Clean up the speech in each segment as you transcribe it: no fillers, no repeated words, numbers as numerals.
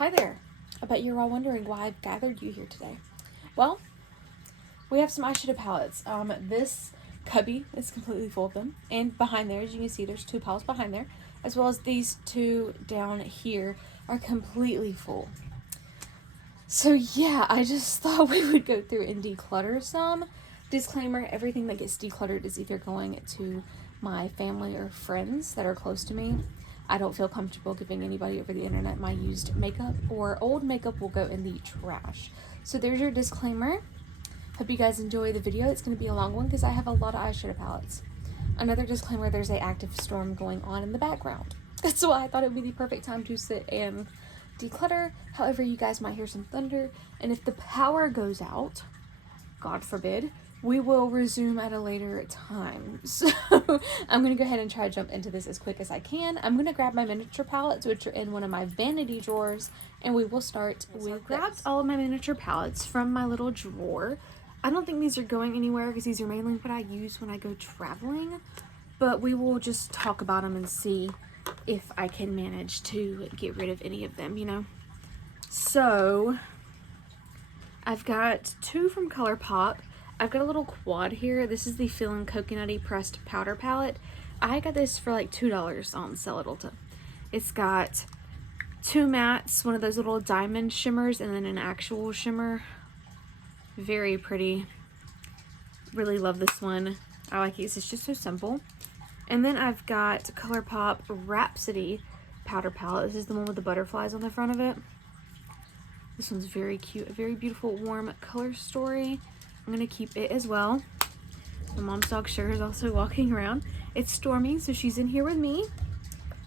Hi there. I bet you're all wondering why I've gathered you here today. Well, we have some eyeshadow palettes. This cubby is completely full of them, and behind there, as you can see, there's two piles behind there, as well as these two down here are completely full. So yeah, I just thought we would go through and declutter some. Disclaimer, everything that gets decluttered is either going to my family or friends that are close to me. I don't feel comfortable giving anybody over the internet my used makeup, or old makeup will go in the trash. So there's your disclaimer. Hope you guys enjoy the video. It's going to be a long one because I have a lot of eyeshadow palettes. Another disclaimer, there's an active storm going on in the background. That's why I thought it would be the perfect time to sit and declutter. However, you guys might hear some thunder, and if the power goes out, God forbid, we will resume at a later time. So I'm going to go ahead and try to jump into this as quick as I can. I'm going to grab my miniature palettes, which are in one of my vanity drawers, and we will start with this. Grabbed all of my miniature palettes from my little drawer. I don't think these are going anywhere because these are mainly what I use when I go traveling, but we will just talk about them and see if I can manage to get rid of any of them, you know. So I've got two from ColourPop. I've got a little quad here. This is the Feelin' Coconutty Pressed Powder Palette. I got this for like $2 on sale at Ulta. It's got two mattes, one of those little diamond shimmers, and then an actual shimmer. Very pretty. Really love this one. I like it. It's just so simple. And then I've got ColourPop Rhapsody Powder Palette. This is the one with the butterflies on the front of it. This one's very cute. A very beautiful, warm color story. I'm going to keep it as well. My mom's dog Sugar is also walking around. It's stormy, so she's in here with me.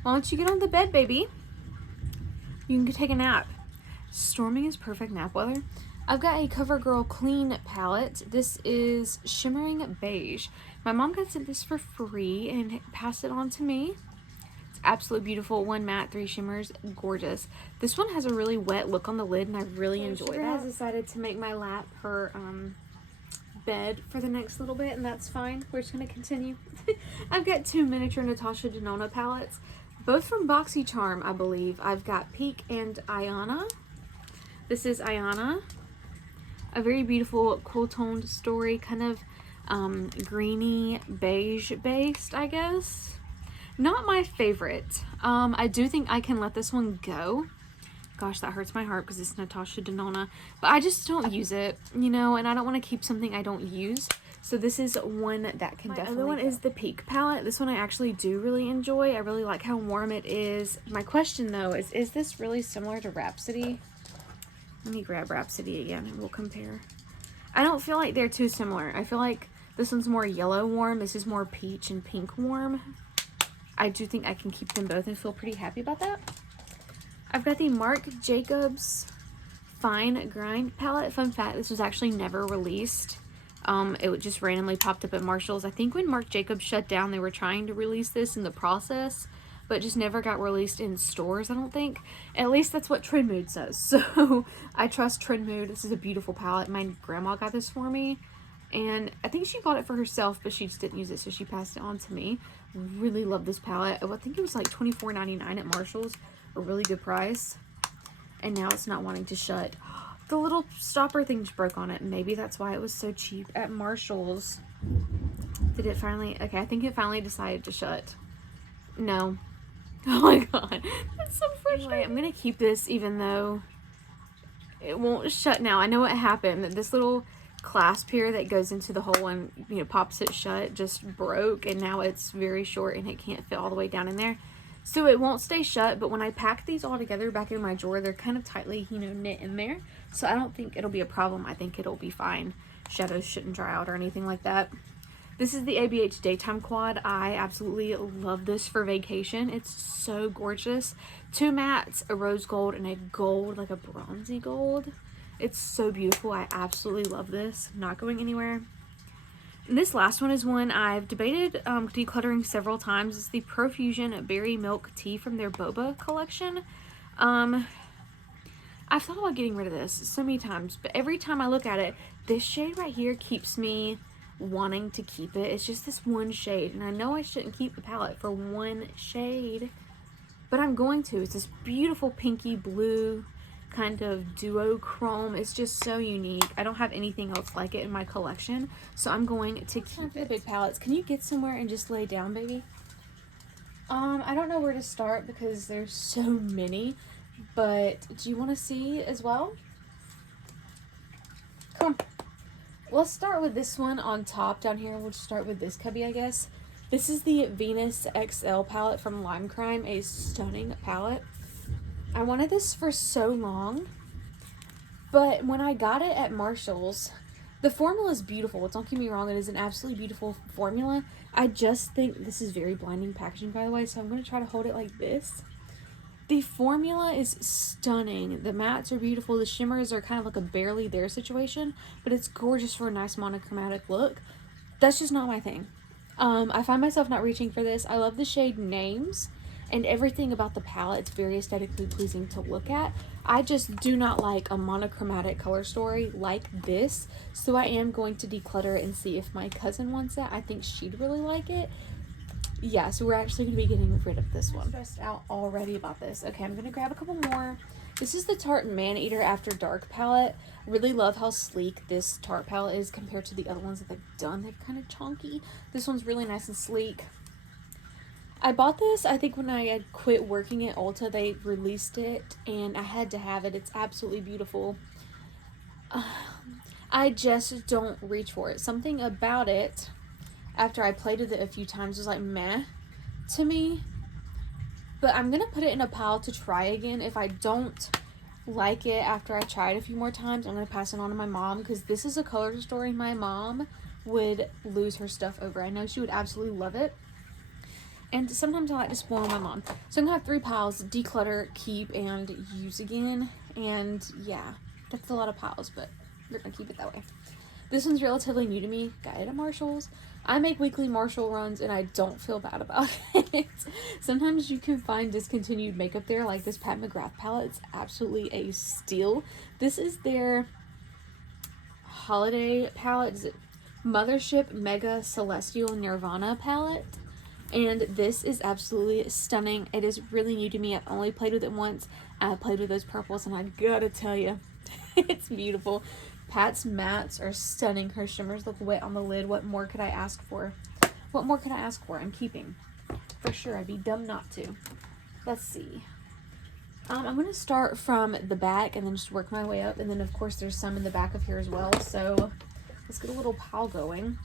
Why don't you get on the bed, baby? You can take a nap. Storming is perfect nap weather. I've got a CoverGirl Clean palette. This is Shimmering Beige. My mom got sent this for free and passed it on to me. It's absolutely beautiful. One matte, three shimmers. Gorgeous. This one has a really wet look on the lid, and I really enjoy that. Sugar has decided to make my lap her bed for the next little bit, and that's fine. We're just going to continue. I've got two miniature Natasha Denona palettes, both from BoxyCharm, I believe. I've got Peak and Ayana. This is Ayana. A very beautiful, cool toned story, kind of greeny beige based, I guess. Not my favorite. I do think I can let this one go. Gosh, that hurts my heart because it's Natasha Denona, but I just don't use it, you know, and I don't want to keep something I don't use. So this is one that can definitely. The other one is the Peak palette. This one I actually do really enjoy. I really like how warm it is. My question though is this really similar to Rhapsody? Let me grab Rhapsody again and we'll compare. I don't feel like they're too similar. I feel like this one's more yellow warm. This is more peach and pink warm. I do think I can keep them both and feel pretty happy about that. I've got the Marc Jacobs Fine Grind palette. Fun fact, this was actually never released. It just randomly popped up at Marshall's. I think when Marc Jacobs shut down, they were trying to release this in the process, but just never got released in stores, I don't think. At least that's what Trend Mood says. So I trust Trend Mood. This is a beautiful palette. My grandma got this for me, and I think she bought it for herself, but she just didn't use it, so she passed it on to me. Really love this palette. I think it was like $24.99 at Marshall's. A really good price, and now it's not wanting to shut. The little stopper thing just broke on it. Maybe that's why it was so cheap at Marshall's. Did it finally? Okay, I think it finally decided to shut. No. Oh my god, that's so frustrating. Anyway, I'm gonna keep this even though it won't shut now. I know what happened. This little clasp here that goes into the hole and, you know, pops it shut just broke, and now it's very short and it can't fit all the way down in there. So it won't stay shut, but when I pack these all together back in my drawer, they're kind of tightly, you know, knit in there. So I don't think it'll be a problem. I think it'll be fine. Shadows shouldn't dry out or anything like that. This is the ABH Daytime Quad. I absolutely love this for vacation. It's so gorgeous. Two mattes, a rose gold, and a gold, like a bronzy gold. It's so beautiful. I absolutely love this. Not going anywhere. And this last one is one I've debated decluttering several times. It's the Profusion Berry Milk Tea from their Boba collection. I've thought about getting rid of this so many times, but every time I look at it, this shade right here keeps me wanting to keep it. It's just this one shade, and I know I shouldn't keep the palette for one shade, but I'm going to. It's this beautiful pinky blue kind of duochrome. It's just so unique. I don't have anything else like it in my collection, so I'm going to keep the big palettes. Can you get somewhere and just lay down, baby? I don't know where to start because there's so many, but do you want to see as well? Come on. Let's start with this one on top down here. We'll just start with this cubby, I guess. This is the Venus XL palette from Lime Crime, a stunning palette. I wanted this for so long, but when I got it at Marshall's, the formula is beautiful. Don't get me wrong, it is an absolutely beautiful formula. I just think this is very blinding packaging, by the way, so I'm going to try to hold it like this. The formula is stunning. The mattes are beautiful. The shimmers are kind of like a barely there situation, but it's gorgeous for a nice monochromatic look. That's just not my thing. I find myself not reaching for this. I love the shade Names, and everything about the palette. It's very aesthetically pleasing to look at. I just do not like a monochromatic color story like this, so I am going to declutter it and see if my cousin wants it. I think she'd really like it. Yeah, so we're actually going to be getting rid of this one. I'm stressed out already about this. Okay, I'm going to grab a couple more. This is the Tarte Maneater After Dark palette. I really love how sleek this Tarte palette is compared to the other ones that they've done. They're kind of chunky. This one's really nice and sleek. I bought this, I think when I had quit working at Ulta, they released it, and I had to have it. It's absolutely beautiful. I just don't reach for it. Something about it, after I played with it a few times, was like meh to me. But I'm going to put it in a pile to try again. If I don't like it after I try it a few more times, I'm going to pass it on to my mom, because this is a color story my mom would lose her stuff over. I know she would absolutely love it. And sometimes I like to spoil my mom. So I'm going to have 3 piles: declutter, keep, and use again. And yeah, that's a lot of piles, but we're going to keep it that way. This one's relatively new to me. Got it at Marshall's. I make weekly Marshall runs, and I don't feel bad about it. Sometimes you can find discontinued makeup there, like this Pat McGrath palette. It's absolutely a steal. This is their holiday palette. Is it Mothership Mega Celestial Nirvana palette? And this is absolutely stunning. It is really new to me. I've only played with it once. I played with those purples, and I gotta tell you, it's beautiful. Pat's mattes are stunning. Her shimmers look wet on the lid. What more could I ask for? What more could I ask for? I'm keeping. For sure. I'd be dumb not to. Let's see. I'm going to start from the back and then just work my way up. And then, of course, there's some in the back of here as well. So let's get a little pile going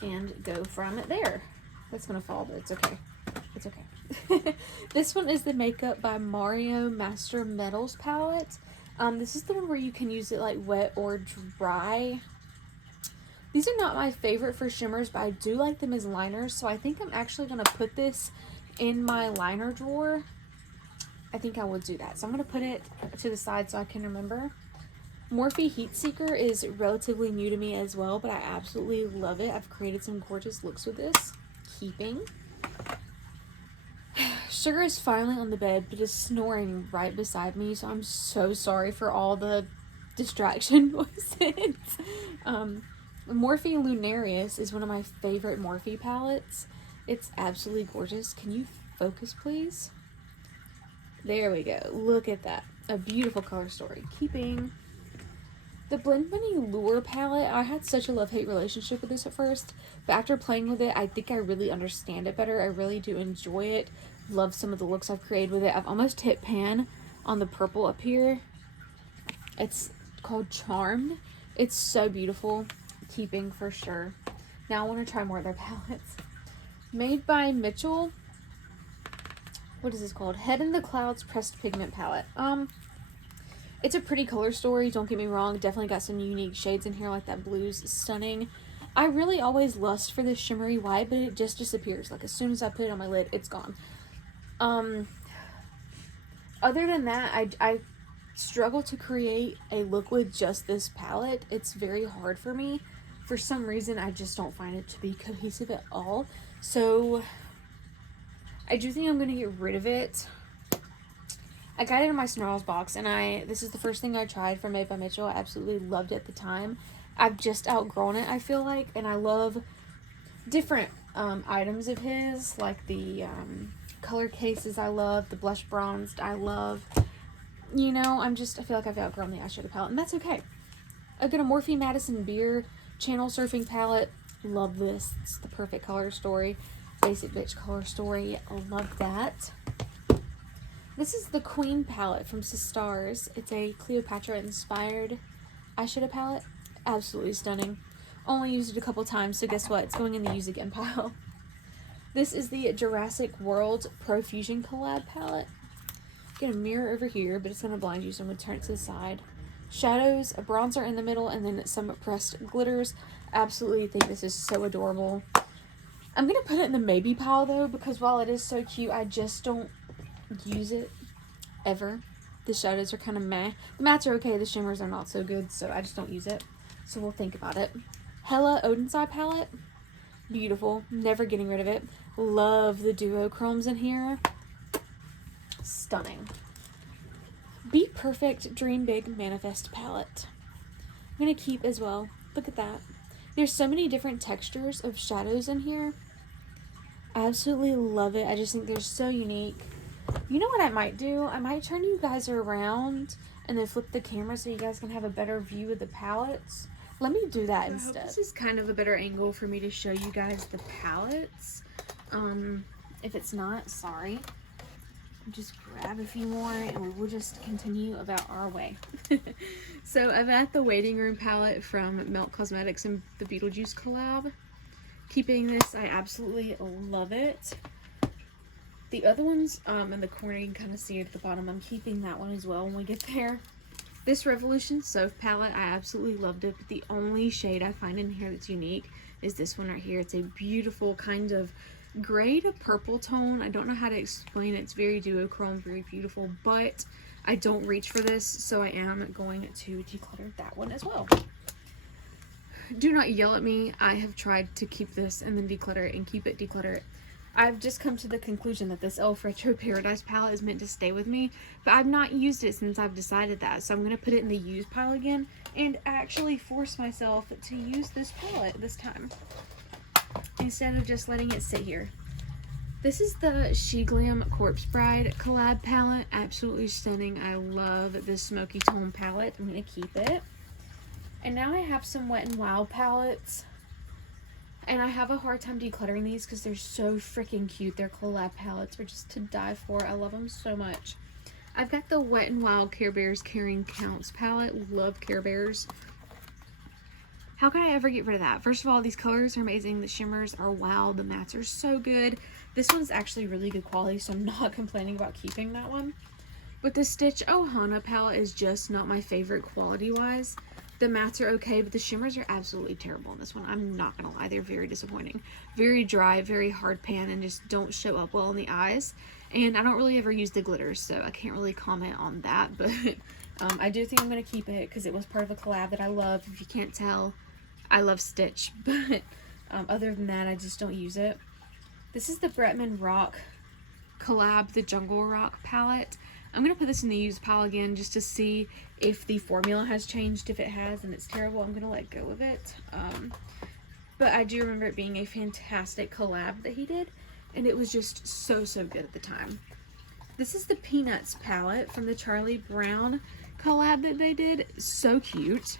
and go from there. That's going to fall, but it's okay. It's okay. This one is the Makeup by Mario Master Metals palette. This is the one where you can use it like wet or dry. These are not my favorite for shimmers, but I do like them as liners. So I think I'm actually going to put this in my liner drawer. I think I will do that. So I'm going to put it to the side so I can remember. Morphe Heat Seeker is relatively new to me as well, but I absolutely love it. I've created some gorgeous looks with this. Keeping. Sugar is finally on the bed, but is snoring right beside me, so I'm so sorry for all the distraction voices. Morphe Lunarius is one of my favorite Morphe palettes. It's absolutely gorgeous. Can you focus, please? There we go. Look at that. A beautiful color story. Keeping. The Blend Money Lure palette, I had such a love-hate relationship with this at first, but after playing with it, I think I really understand it better. I really do enjoy it. Love some of the looks I've created with it. I've almost hit pan on the purple up here. It's called Charmed. It's so beautiful. Keeping for sure. Now I want to try more of their palettes. Made by Mitchell. What is this called? Head in the Clouds Pressed Pigment palette. It's a pretty color story, don't get me wrong. Definitely got some unique shades in here, like that blue's stunning. I really always lust for this shimmery white, but it just disappears. Like as soon as I put it on my lid, it's gone. Other than that, I struggle to create a look with just this palette. It's very hard for me. For some reason, I just don't find it to be cohesive at all. So I do think I'm going to get rid of it. I got it in my Snarls box, and this is the first thing I tried from Made by Mitchell. I absolutely loved it at the time. I've just outgrown it, I feel like, and I love different items of his, like the color cases I love, the blush bronzed I love. you know, I feel like I've outgrown the eyeshadow palette, and that's okay. I've got a Morphe Madison Beer channel surfing palette. Love this. It's the perfect color story. Basic bitch color story. Love that. This is the Queen palette from Sistars. It's a Cleopatra inspired eyeshadow palette. Absolutely stunning. Only used it a couple times, so guess what? It's going in the use again pile. This is the Jurassic World Profusion collab palette. Get a mirror over here, but it's going to blind you, so I'm going to turn it to the side. Shadows, a bronzer in the middle, and then some pressed glitters. Absolutely think this is so adorable. I'm going to put it in the maybe pile, though, because while it is so cute, I just don't use it ever. The shadows are kind of meh. The mattes are okay, the shimmers are not so good, so I just don't use it. So we'll think about it. Hella Odensai palette. Beautiful. Never getting rid of it. Love the duochromes in here. Stunning. Be Perfect Dream Big Manifest palette. I'm going to keep as well. Look at that. There's so many different textures of shadows in here. I absolutely love it. I just think they're so unique. You know what I might do? I might turn you guys around and then flip the camera so you guys can have a better view of the palettes. Let me do that instead. I hope this is kind of a better angle for me to show you guys the palettes. If it's not, sorry. Just grab a few more and we will just continue about our way. So I've got the Waiting Room palette from Melt Cosmetics and the Beetlejuice collab. Keeping this, I absolutely love it. The other ones in the corner, you can kind of see it at the bottom. I'm keeping that one as well when we get there. This Revolution Soap palette, I absolutely loved it, but the only shade I find in here that's unique is this one right here. It's a beautiful kind of gray to purple tone. I don't know how to explain it. It's very duochrome, very beautiful, but I don't reach for this, so I am going to declutter that one as well. Do not yell at me. I have tried to keep this and then declutter it and keep it, declutter it. I've just come to the conclusion that this e.l.f. Retro Paradise palette is meant to stay with me, but I've not used it since I've decided that, so I'm going to put it in the use pile again and actually force myself to use this palette this time instead of just letting it sit here. This is the She Glam Corpse Bride collab palette. Absolutely stunning. I love this smoky tone palette. I'm going to keep it. And now I have some Wet n Wild palettes. And I have a hard time decluttering these because they're so freaking cute. Their collab palettes are just to die for. I love them so much. I've got the Wet n Wild Care Bears Caring Counts palette. Love Care Bears. How could I ever get rid of that? First of all, these colors are amazing. The shimmers are wow. The mattes are so good. This one's actually really good quality, so I'm not complaining about keeping that one. But the Stitch Ohana palette is just not my favorite quality-wise. The mattes are okay, but the shimmers are absolutely terrible in this one. I'm not gonna lie, they're very disappointing. Very dry, very hard pan, and just don't show up well in the eyes. And I don't really ever use the glitters, so I can't really comment on that, but I do think I'm gonna keep it because it was part of a collab that I love. If you can't tell, I love Stitch, but other than that, I just don't use it. This is the Bretman Rock collab, the Jungle Rock palette. I'm going to put this in the use pile again just to see if the formula has changed. If it has and it's terrible, I'm going to let go of it. But I do remember it being a fantastic collab that he did, and it was just so good at the time. This is the Peanuts palette from the Charlie Brown collab that they did. So cute.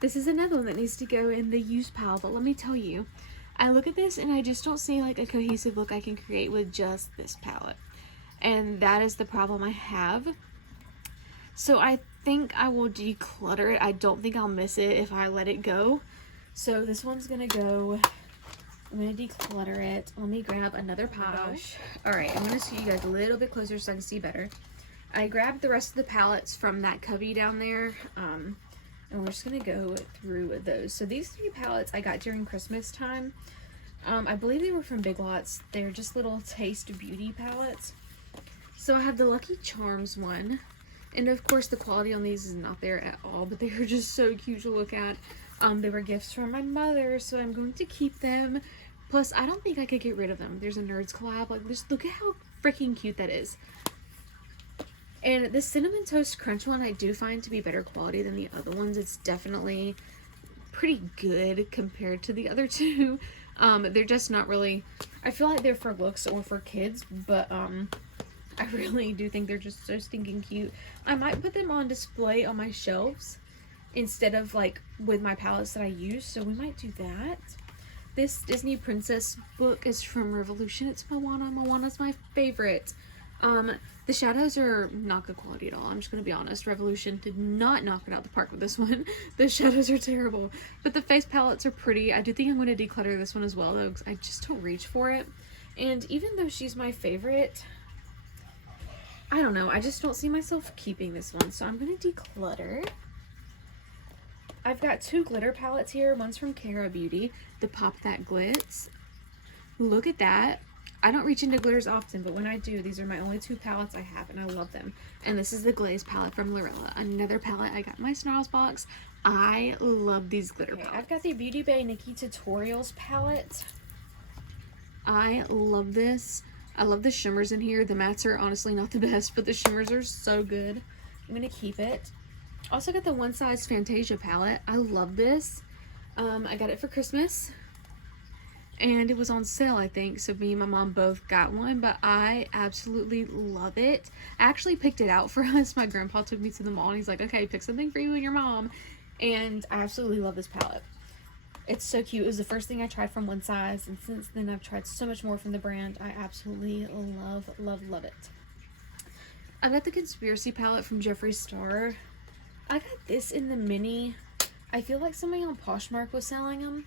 This is another one that needs to go in the use pile, but let me tell you, I look at this and I just don't see like a cohesive look I can create with just this palette. And that is the problem I have. So I think I will declutter it. I don't think I'll miss it if I let it go. So this one's gonna go. I'm gonna declutter it. Let me grab another pile. Alright, I'm gonna see you guys a little bit closer so I can see better. I grabbed the rest of the palettes from that cubby down there. And we're just gonna go through those. So these 3 palettes I got during Christmas time. I believe they were from Big Lots. They're just little Taste Beauty palettes. So I have the Lucky Charms one, and of course the quality on these is not there at all, but they are just so cute to look at. They were gifts from my mother, so I'm going to keep them. Plus, I don't think I could get rid of them. There's a Nerds collab. Like, just look at how freaking cute that is. And the Cinnamon Toast Crunch one I do find to be better quality than the other ones. It's definitely pretty good compared to the other 2. They're just not really, I feel like they're for looks or for kids, but I really do think they're just so stinking cute. I might put them on display on my shelves instead of like with my palettes that I use, so we might do that. This Disney Princess book is from Revolution. It's Moana. Moana's my favorite. The shadows are not good quality at all. I'm just going to be honest. Revolution did not knock it out the park with this one. The shadows are terrible. But the face palettes are pretty. I do think I'm going to declutter this one as well, though, because I just don't reach for it. And even though she's my favorite, I don't know. I just don't see myself keeping this one. So I'm going to declutter. I've got two glitter palettes here. One's from Cara Beauty, the Pop That Glitz. Look at that. I don't reach into glitters often, but when I do, these are my only two palettes I have, and I love them. And this is the Glaze palette from Lorella. Another palette I got in my Snarls box. I love these glitter palettes. I've got the Beauty Bay Nikki Tutorials palette. I love this. I love the shimmers in here. The mattes are honestly not the best, but the shimmers are so good. I'm going to keep it. Also got the One Size Fantasia palette. I love this. I got it for Christmas. And it was on sale, I think, so me and my mom both got one, but I absolutely love it. I actually picked it out for us. My grandpa took me to the mall, and he's like, okay, pick something for you and your mom. And I absolutely love this palette. It's so cute. It was the first thing I tried from One Size, and since then I've tried so much more from the brand. I absolutely love, love, love it. I got the Conspiracy palette from Jeffree Star. I got this in the mini. I feel like somebody on Poshmark was selling them,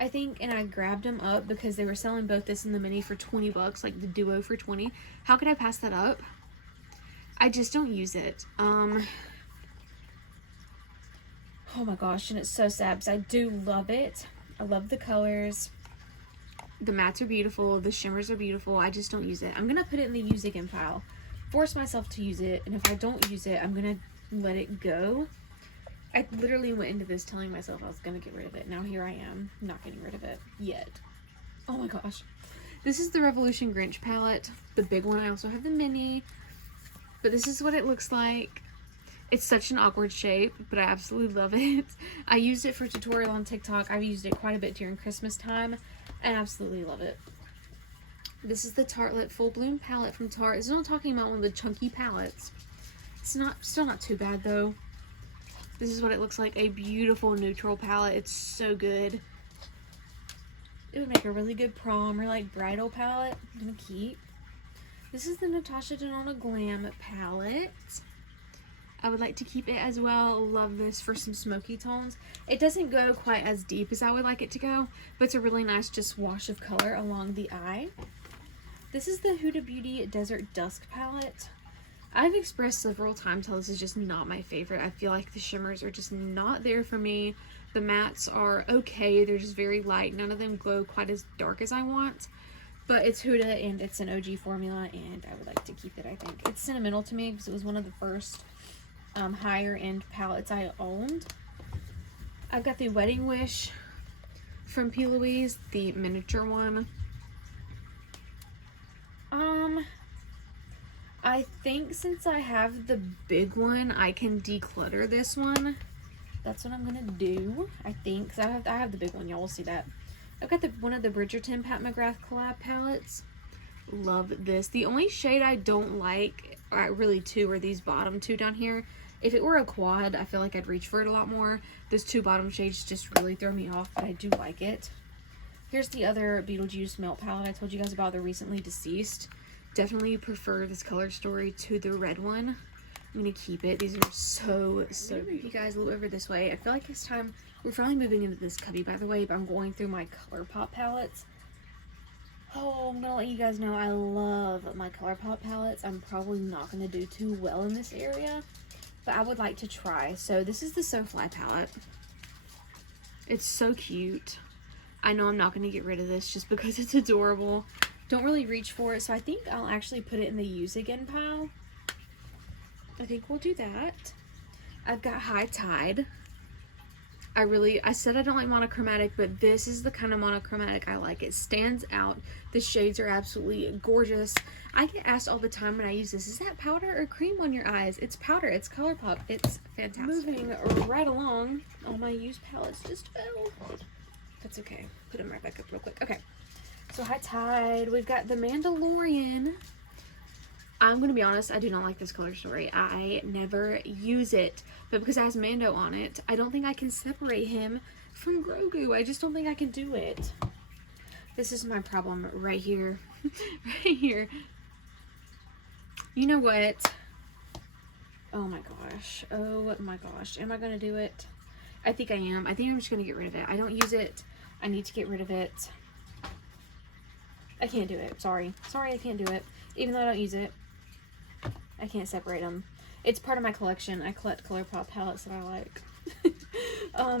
I think, and I grabbed them up because they were selling both this and the mini for 20 bucks, like the duo for 20. How could I pass that up? I just don't use it. Oh my gosh, and it's so sad because I do love it. I love the colors. The mattes are beautiful. The shimmers are beautiful. I just don't use it. I'm going to put it in the use again pile. Force myself to use it, and if I don't use it, I'm going to let it go. I literally went into this telling myself I was going to get rid of it. Now here I am, not getting rid of it yet. Oh my gosh. This is the Revolution Grinch palette, the big one. I also have the mini, but this is what it looks like. It's such an awkward shape, but I absolutely love it. I used it for a tutorial on TikTok. I've used it quite a bit during Christmas time, and I absolutely love it. This is the Tartelette Full Bloom palette from Tarte. This is not talking about one of the chunky palettes. It's still not too bad though. This is what it looks like, a beautiful neutral palette. It's so good. It would make a really good prom or like bridal palette. I'm gonna keep. This is the Natasha Denona Glam palette. I would like to keep it as well. Love this for some smoky tones. It doesn't go quite as deep as I would like it to go, but it's a really nice just wash of color along the eye. This is the Huda Beauty Desert Dusk palette. I've expressed several times how this is just not my favorite. I feel like the shimmers are just not there for me. The mattes are okay. They're just very light. None of them glow quite as dark as I want. But it's Huda and it's an OG formula, and I would like to keep it, I think. It's sentimental to me because it was one of the first higher end palettes I owned. I've got the Wedding Wish from P. Louise, the miniature one. I think since I have the big one, I can declutter this one. That's what I'm gonna do, I think, because I have the big one. Y'all will see that. I've got one of the Bridgerton Pat McGrath collab palettes. Love this. The only shade I don't like, really two, are these bottom two down here. If it were a quad, I feel like I'd reach for it a lot more. Those two bottom shades just really throw me off, but I do like it. Here's the other Beetlejuice Melt palette I told you guys about, the Recently Deceased. Definitely prefer this color story to the red one. I'm gonna keep it. These are so good. You guys, a little over this way. I feel like it's time. We're finally moving into this cubby, by the way, but I'm going through my ColourPop palettes. Oh, I'm gonna let you guys know I love my ColourPop palettes. I'm probably not gonna do too well in this area, but I would like to try. So this is the So Fly palette. It's so cute. I know I'm not gonna get rid of this just because it's adorable. Don't really reach for it, so I think I'll actually put it in the use again pile. I think we'll do that. I've got High Tide. I said I don't like monochromatic, but this is the kind of monochromatic I like. It stands out. The shades are absolutely gorgeous. I get asked all the time when I use this, is that powder or cream on your eyes? It's powder. It's ColourPop. It's fantastic. Moving right along. All my used palettes just fell. That's okay. Put them right back up real quick. Okay. So High Tide. We've got the Mandalorian I'm going to be honest, I do not like this color story. I never use it, but because it has Mando on it, I don't think I can separate him from Grogu. I just don't think I can do it. This is my problem right here. Right here. You know what? Oh my gosh. Oh my gosh. Am I going to do it? I think I am. I think I'm just going to get rid of it. I don't use it. I need to get rid of it. I can't do it. Sorry. Sorry, I can't do it. Even though I don't use it. I can't separate them. It's part of my collection. I collect ColourPop palettes that I like.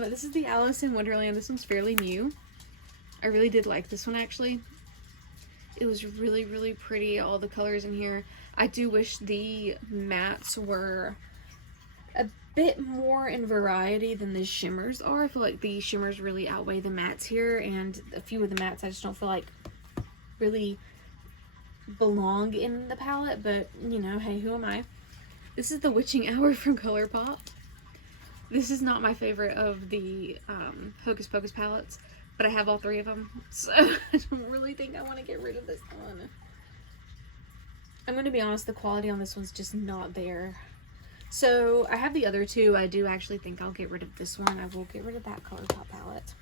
This is the Alice in Wonderland. This one's fairly new. I really did like this one, actually. It was really, really pretty. All the colors in here. I do wish the mattes were a bit more in variety than the shimmers are. I feel like the shimmers really outweigh the mattes here, and a few of the mattes I just don't feel like really belong in the palette, but you know, hey, who am I? This is the Witching Hour from ColourPop. This is not my favorite of the Hocus Pocus palettes, but I have all three of them, so I don't really think I want to get rid of this one. I'm going to be honest, the quality on this one's just not there. So I have the other two. I do actually think I'll get rid of this one. I will get rid of that ColourPop palette.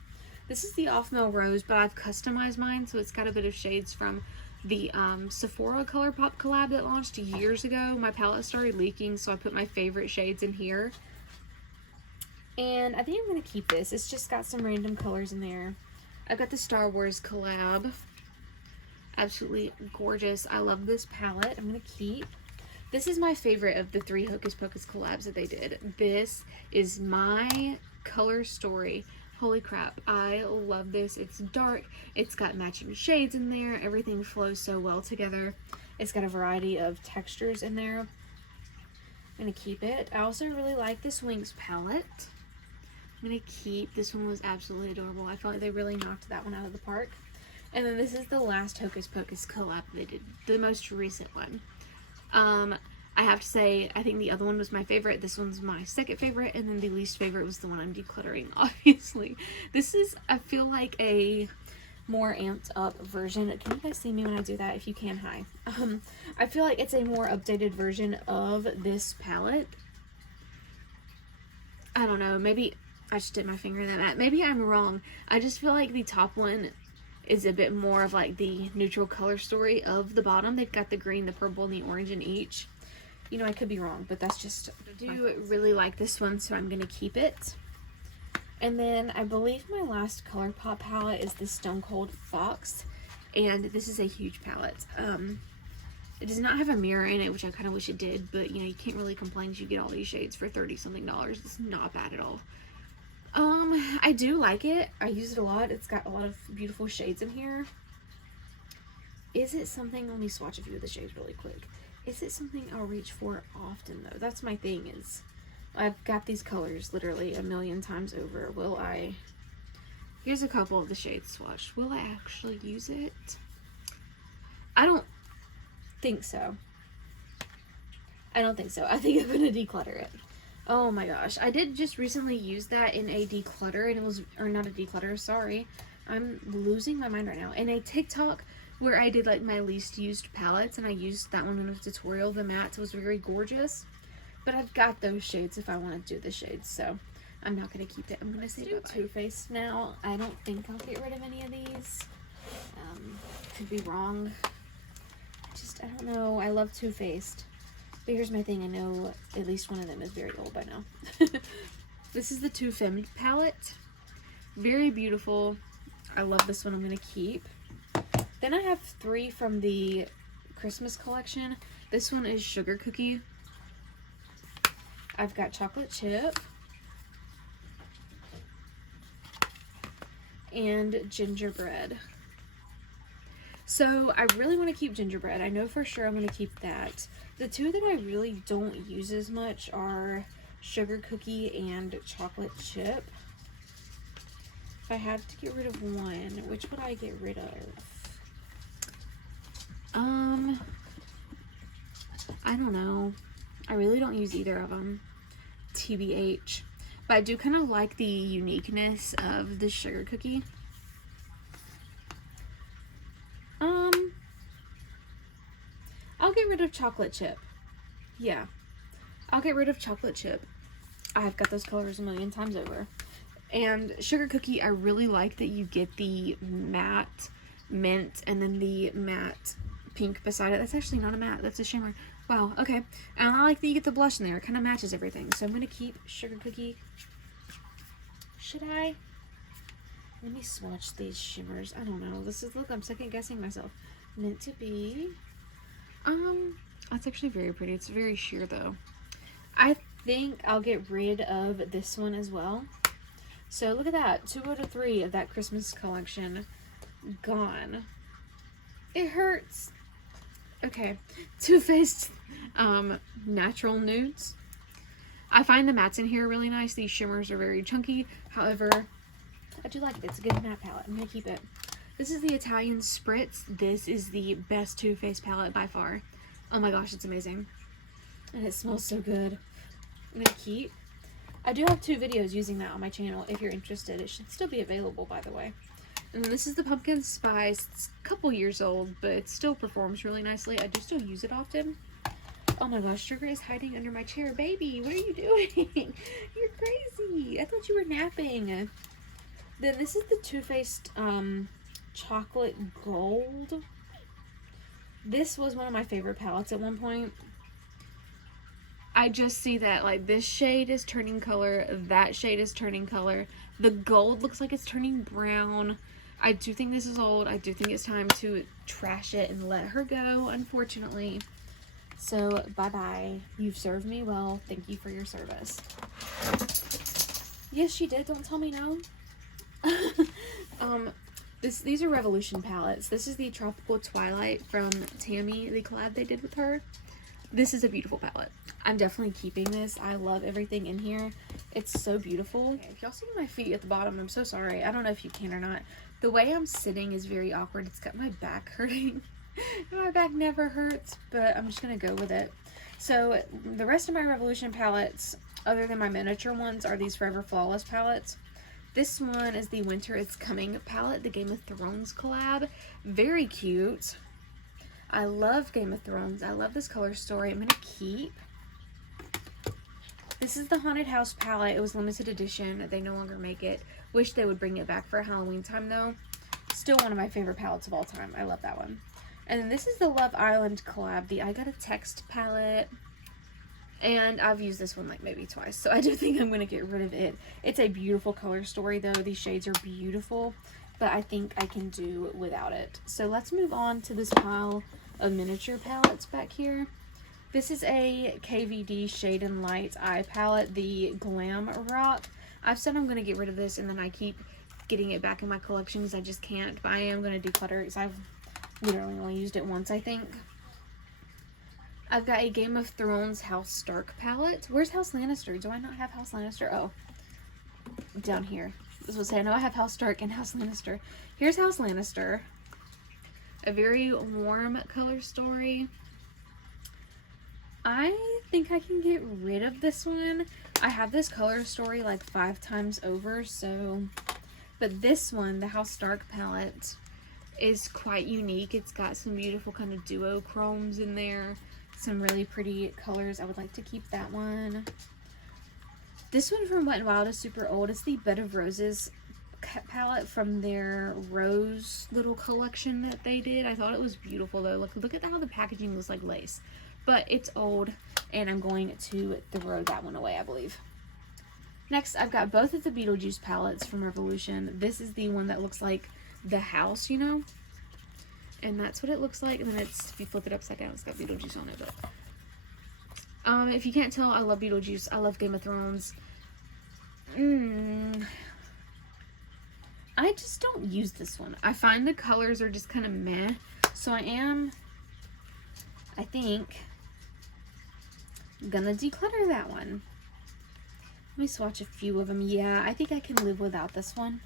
This is the Off Melrose, but I've customized mine, so it's got a bit of shades from the Sephora ColourPop collab that launched years ago. My palette started leaking, so I put my favorite shades in here. And I think I'm going to keep this. It's just got some random colors in there. I've got the Star Wars collab. Absolutely gorgeous. I love this palette. I'm going to keep. This is my favorite of the 3 Hocus Pocus collabs that they did. This is my color story. Holy crap, I love this. It's dark, it's got matching shades in there, everything flows so well together. It's got a variety of textures in there. I'm going to keep it. I also really like this Winx palette. I'm going to keep. This one was absolutely adorable. I felt like they really knocked that one out of the park. And then this is the last Hocus Pocus collab they did, the most recent one. I have to say, I think the other one was my favorite. This one's my second favorite, and then the least favorite was the one I'm decluttering, obviously. This is, I feel like, a more amped up version. Can you guys see me when I do that? If you can, hi. I feel like it's a more updated version of this palette. I don't know, maybe I just did my finger in that mat. Maybe I'm wrong. I just feel like the top one is a bit more of like the neutral color story of the bottom. They've got the green, the purple, and the orange in each. You know, I could be wrong, but that's just, I do really like this one, so I'm going to keep it. And then I believe my last ColourPop palette is the Stone Cold Fox, and this is a huge palette. It does not have a mirror in it, which I kind of wish it did, but you know, you can't really complain because you get all these shades for $30-something. It's not bad at all. I do like it. I use it a lot. It's got a lot of beautiful shades in here. Is it something, let me swatch a few of the shades really quick. Is it something I'll reach for often though? That's my thing, is I've got these colors literally a million times over. Will I, here's a couple of the shades swatched. Will I actually use it? I don't think so. I don't think so. I think I'm going to declutter it. Oh my gosh. I did just recently use that in a declutter, and it was, or not a declutter, sorry. I'm losing my mind right now. In a TikTok where I did like my least used palettes, and I used that one in a tutorial. The matte was very gorgeous, but I've got those shades if I want to do the shades, so I'm not going to keep it. I'm going to say Too Faced now. I don't think I'll get rid of any of these. Could be wrong. I don't know. I love Too Faced. But here's my thing. I know at least one of them is very old by now. This is the Too Femme palette. Very beautiful. I love this one. I'm going to keep. Then I have 3 from the Christmas collection. This one is Sugar Cookie. I've got Chocolate Chip. And Gingerbread. So I really want to keep Gingerbread. I know for sure I'm going to keep that. The 2 that I really don't use as much are Sugar Cookie and Chocolate Chip. If I had to get rid of one, which would I get rid of? I don't know. I really don't use either of them, TBH. But I do kind of like the uniqueness of the Sugar Cookie. I'll get rid of chocolate chip. Yeah, I'll get rid of chocolate chip. I've got those colors a million times over. And sugar cookie, I really like that you get the matte mint and then the matte pink beside it. That's actually not a matte, that's a shimmer. Wow, okay. And I like that you get the blush in there. It kind of matches everything. So I'm going to keep sugar cookie. Should I? Let me swatch these shimmers. I don't know. This is, look, I'm second guessing myself. Meant to be. That's actually very pretty. It's very sheer though. I think I'll get rid of this one as well. So look at that. 2 out of 3 of that Christmas collection gone. It hurts. Okay. Too Faced Natural Nudes. I find the mattes in here really nice. These shimmers are very chunky. However, I do like it. It's a good matte palette. I'm going to keep it. This is the Italian Spritz. This is the best Too Faced palette by far. Oh my gosh, it's amazing. And it smells so good. I'm going to keep. I do have 2 videos using that on my channel if you're interested. It should still be available, by the way. And this is the Pumpkin Spice. It's a couple years old, but it still performs really nicely. I do still use it often. Oh my gosh, Sugar is hiding under my chair. Baby, what are you doing? You're crazy. I thought you were napping. Then this is the Too Faced Chocolate Gold. This was one of my favorite palettes at one point. I just see that, like, this shade is turning color, that shade is turning color. The gold looks like it's turning brown. I do think this is old. I do think it's time to trash it and let her go, unfortunately. So, bye-bye. You've served me well. Thank you for your service. Yes, she did. Don't tell me no. These are Revolution palettes. This is the Tropical Twilight from Tammy, the collab they did with her. This is a beautiful palette. I'm definitely keeping this. I love everything in here. It's so beautiful. Okay, if y'all see my feet at the bottom, I'm so sorry. I don't know if you can or not. The way I'm sitting is very awkward. It's got my back hurting. My back never hurts, but I'm just going to go with it. So the rest of my Revolution palettes, other than my miniature ones, are these Forever Flawless palettes. This one is the Winter Is Coming palette, the Game of Thrones collab. Very cute. I love Game of Thrones. I love this color story. I'm going to keep. This is the Haunted House palette. It was limited edition. They no longer make it. Wish they would bring it back for Halloween time though. Still one of my favorite palettes of all time. I love that one. And then this is the Love Island collab, the I Got a Text palette. And I've used this one like maybe twice, so I do think I'm going to get rid of it. It's a beautiful color story though. These shades are beautiful, but I think I can do without it. So let's move on to this pile of miniature palettes back here. This is a KVD Shade and Light eye palette, the Glam Rock. I've said I'm going to get rid of this, and then I keep getting it back in my collection because I just can't. But I am going to declutter it because I've literally only used it once, I think. I've got a Game of Thrones House Stark palette. Where's House Lannister? Do I not have House Lannister? Oh, down here. This was saying, I know I have House Stark and House Lannister. Here's House Lannister. A very warm color story. I think I can get rid of this one. I have this color story like 5 times over, so... But this one, the House Stark palette, is quite unique. It's got some beautiful kind of duochromes in there. Some really pretty colors. I would like to keep that one. This one from Wet n Wild is super old. It's the Bed of Roses palette from their Rose little collection that they did. I thought it was beautiful though. Look at how the packaging looks like lace. But it's old, and I'm going to throw that one away, I believe. Next, I've got both of the Beetlejuice palettes from Revolution. This is the one that looks like the house, you know? And that's what it looks like. And then it's, if you flip it upside down, it's got Beetlejuice on it. But if you can't tell, I love Beetlejuice. I love Game of Thrones. I just don't use this one. I find the colors are just kind of meh. So I think gonna declutter that one. Let me swatch a few of them. Yeah, I think I can live without this one.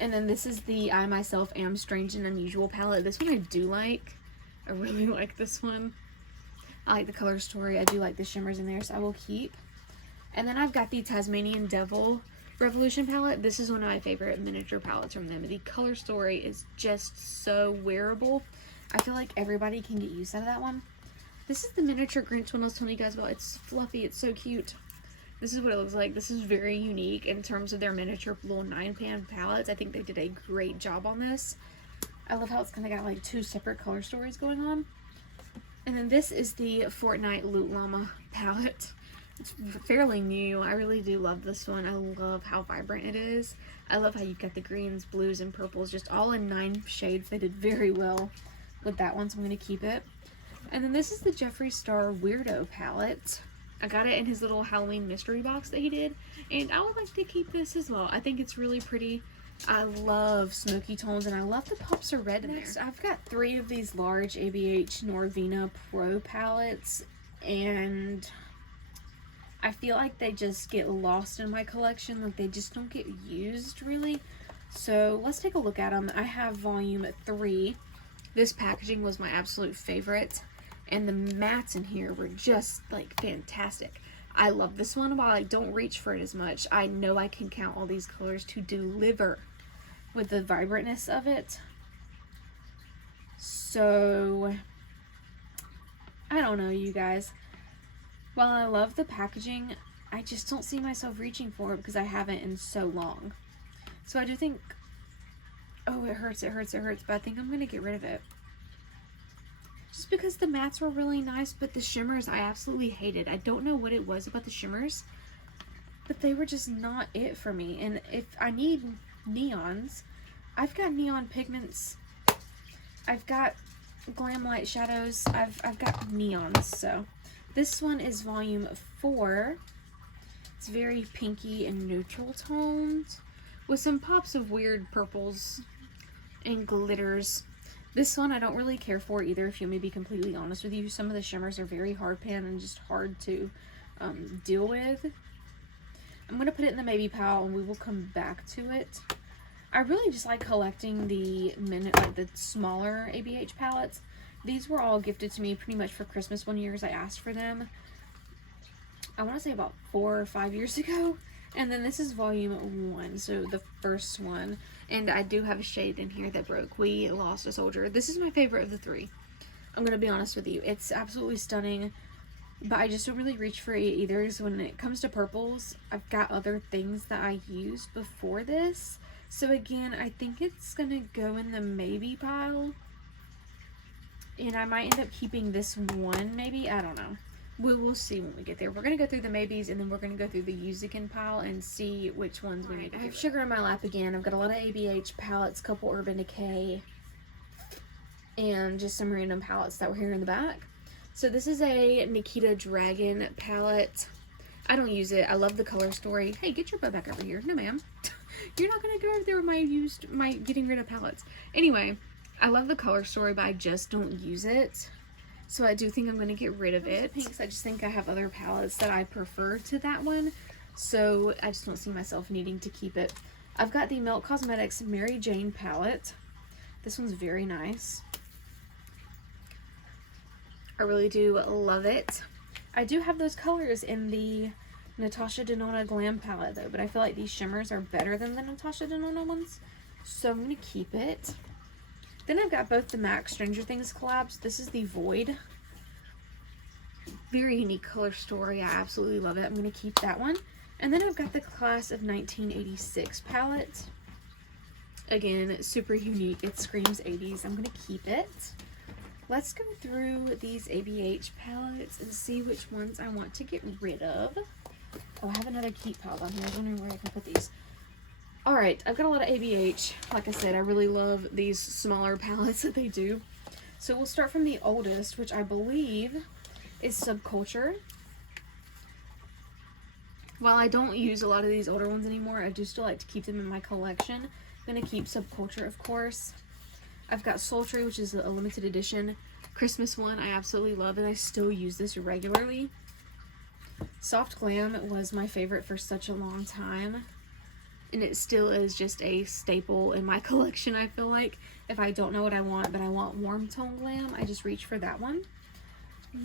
And then this is the I Myself Am Strange and Unusual palette. This one I do like. I really like this one. I like the color story. I do like the shimmers in there, so I will keep. And then I've got the Tasmanian Devil Revolution palette. This is one of my favorite miniature palettes from them. The color story is just so wearable. I feel like everybody can get use out of that one. This is the miniature Grinch one I was telling you guys about. It's fluffy. It's so cute. This is what it looks like. This is very unique in terms of their miniature little 9-pan palettes. I think they did a great job on this. I love how it's kind of got like 2 separate color stories going on. And then this is the Fortnite Loot Llama palette. It's fairly new. I really do love this one. I love how vibrant it is. I love how you've got the greens, blues, and purples just all in 9 shades. They did very well with that one, so I'm going to keep it. And then this is the Jeffree Star Weirdo palette. I got it in his little Halloween mystery box that he did, and I would like to keep this as well. I think it's really pretty. I love smoky tones, and I love the pops of red in there. I've got 3 of these large ABH Norvina Pro palettes, and I feel like they just get lost in my collection. Like, they just don't get used, really. So, let's take a look at them. I have volume 3. This packaging was my absolute favorite. And the mattes in here were just, like, fantastic. I love this one. While I don't reach for it as much, I know I can count all these colors to deliver with the vibrantness of it. So, I don't know, you guys. While I love the packaging, I just don't see myself reaching for it because I haven't in so long. So I do think, oh, it hurts, but I think I'm going to get rid of it. Just because the mattes were really nice, but the shimmers I absolutely hated. I don't know what it was about the shimmers, but they were just not it for me. And if I need neons, I've got neon pigments. I've got glam light shadows. I've got neons. So this one is volume 4. It's very pinky and neutral toned with some pops of weird purples and glitters. This one I don't really care for either, if you may be completely honest with you. Some of the shimmers are very hard pan and just hard to deal with. I'm going to put it in the maybe pile and we will come back to it. I really just like collecting the smaller ABH palettes. These were all gifted to me pretty much for Christmas one year as I asked for them. I want to say about 4 or 5 years ago. And then this is volume 1, so the first one. And I do have a shade in here that broke. We lost a soldier. This is my favorite of the 3. I'm going to be honest with you. It's absolutely stunning, but I just don't really reach for it either. So when it comes to purples, I've got other things that I used before this. So again, I think it's going to go in the maybe pile. And I might end up keeping this one, maybe. I don't know. We will see when we get there. We're going to go through the maybes, and then we're going to go through the use again pile and see which ones we need to. I have sugar in my lap again. I've got a lot of ABH palettes, couple Urban Decay, and just some random palettes that were here in the back. So this is a Nikita Dragon palette. I don't use it. I love the color story. Hey, get your butt back over here. No, ma'am. You're not going to go over there with my getting rid of palettes. Anyway, I love the color story, but I just don't use it. So I do think I'm going to get rid of it. Pinks, I just think I have other palettes that I prefer to that one. So I just don't see myself needing to keep it. I've got the Milk Cosmetics Mary Jane palette. This one's very nice. I really do love it. I do have those colors in the Natasha Denona Glam palette though, but I feel like these shimmers are better than the Natasha Denona ones. So I'm going to keep it. Then I've got both the MAC Stranger Things collabs. This is the Void. Very unique color story. I absolutely love it. I'm going to keep that one. And then I've got the Class of 1986 palette. Again, super unique. It screams 80s. I'm going to keep it. Let's go through these ABH palettes and see which ones I want to get rid of. Oh, I have another keep pile down here. I was wondering where I can put these. Alright, I've got a lot of ABH. Like I said, I really love these smaller palettes that they do. So we'll start from the oldest, which I believe is Subculture. While I don't use a lot of these older ones anymore, I do still like to keep them in my collection. I'm going to keep Subculture, of course. I've got Sultry, which is a limited edition Christmas one. I absolutely love it. I still use this regularly. Soft Glam was my favorite for such a long time. And it still is just a staple in my collection, I feel like. If I don't know what I want, but I want warm tone glam, I just reach for that one.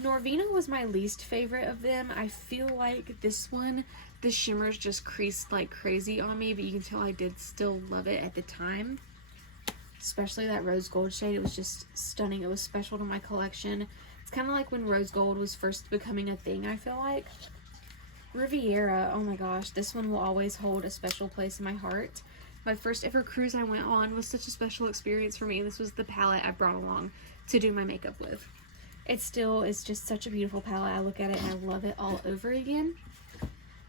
Norvina was my least favorite of them. I feel like this one, the shimmers just creased like crazy on me, but you can tell I did still love it at the time. Especially that rose gold shade. It was just stunning. It was special to my collection. It's kind of like when rose gold was first becoming a thing, I feel like. Riviera, oh my gosh, this one will always hold a special place in my heart. My first ever cruise I went on was such a special experience for me. This was the palette I brought along to do my makeup with. It still is just such a beautiful palette. I look at it and I love it all over again.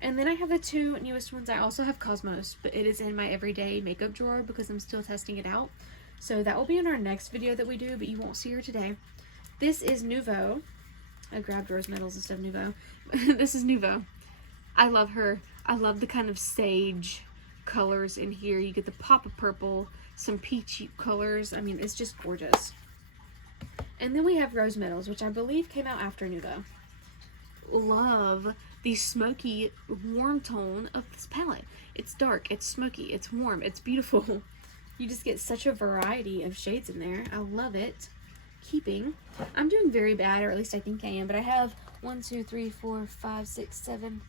And then I have the two newest ones. I also have Cosmos, but it is in my everyday makeup drawer because I'm still testing it out. So that will be in our next video that we do, but you won't see her today. This is Nouveau. I grabbed rose metals instead of Nouveau. This is Nouveau. I love her. I love the kind of sage colors in here. You get the pop of purple, some peachy colors. I mean, it's just gorgeous. And then we have Rose Metals, which I believe came out after Nouveau. Love the smoky, warm tone of this palette. It's dark, it's smoky, it's warm, it's beautiful. You just get such a variety of shades in there. I love it. Keeping. I'm doing very bad, or at least I think I am, but I have 1, 2, 3, 4, 5, 6, 7,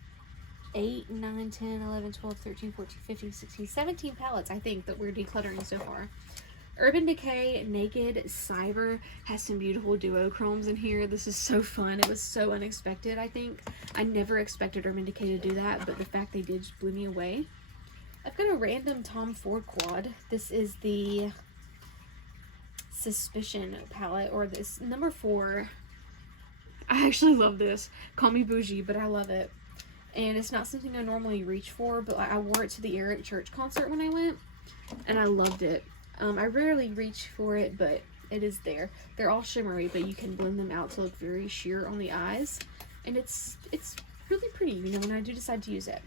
8, 9, 10, 11, 12, 13, 14, 15, 16, 17 palettes, I think, that we're decluttering so far. Urban Decay Naked Cyber has some beautiful duochromes in here. This is so fun. It was so unexpected, I think. I never expected Urban Decay to do that, but the fact they did just blew me away. I've got a random Tom Ford quad. This is the Suspicion palette, or this number 4. I actually love this. Call me bougie, but I love it. And it's not something I normally reach for, but I wore it to the Eric Church concert when I went, and I loved it. I rarely reach for it, but it is there. They're all shimmery, but you can blend them out to look very sheer on the eyes. And it's really pretty, you know, when I do decide to use it.